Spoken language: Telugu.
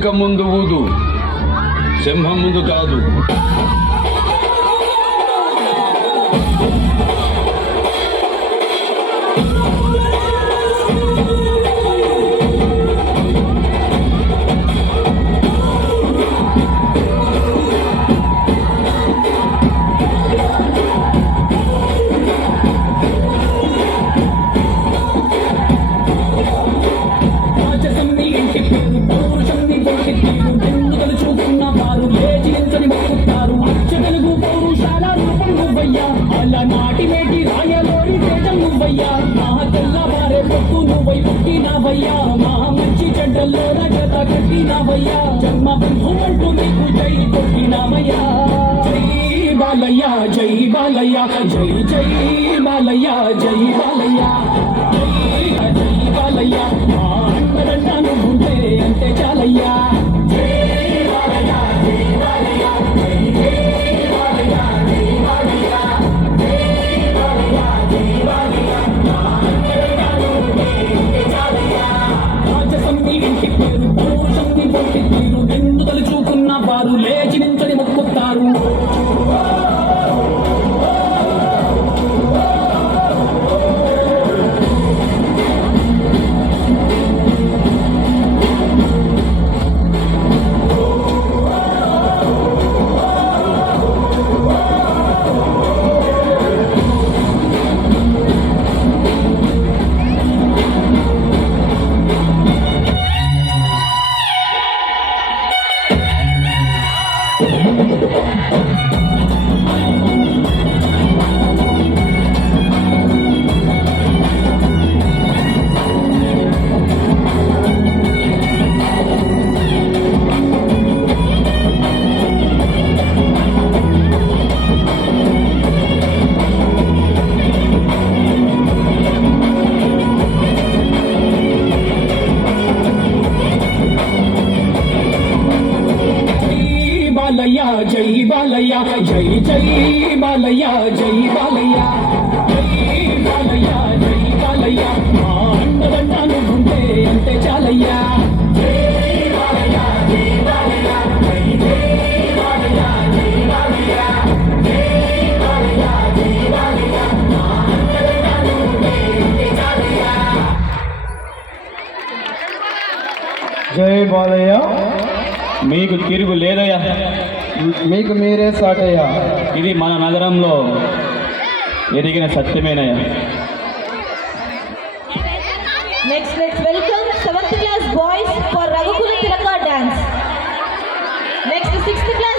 శంఖం ముందు ఊదు, సింహం ముందు కాదు. నాటినేటి రాయలోని తేజం నువ్వయ్యా, మా తెల్లవారే పొత్తు నువ్వై పుట్టినావయ్యా, మా మంచి చెడ్డల్లో రజత కట్టినావయ్యా, జన్మ బంధువంటూ నీకు జై కొట్టినావయ్యా. జై బాలయ్య జై బాలయ్య, జై జై బాలయ్య జై బాలయ్య, జై జై బాలయ్య, మా అండదండ నువ్వుంటే అంతే చాలయ్యా. నిన్ను తలుచుకున్న వారు లేచి నించని మొక్కుతారు. బాలయ్య జై బాలయ్య, జై జై బాలయ్య జై బాలయ్య, జై బాలయ్య జై బాలయ్య, మా అండదండ నువ్వుంటే అంతే చాలయ్యా. జై బాలయ్య, మీకు తిరుగు లేదయ్యా, మీకు మీరే సాటయ్యా. ఇది మన నగరంలో ఎదిగిన సత్యమేనయ్యా. Next, let's welcome 7th class boys for Ragukula Tilaka dance. Next, 6th class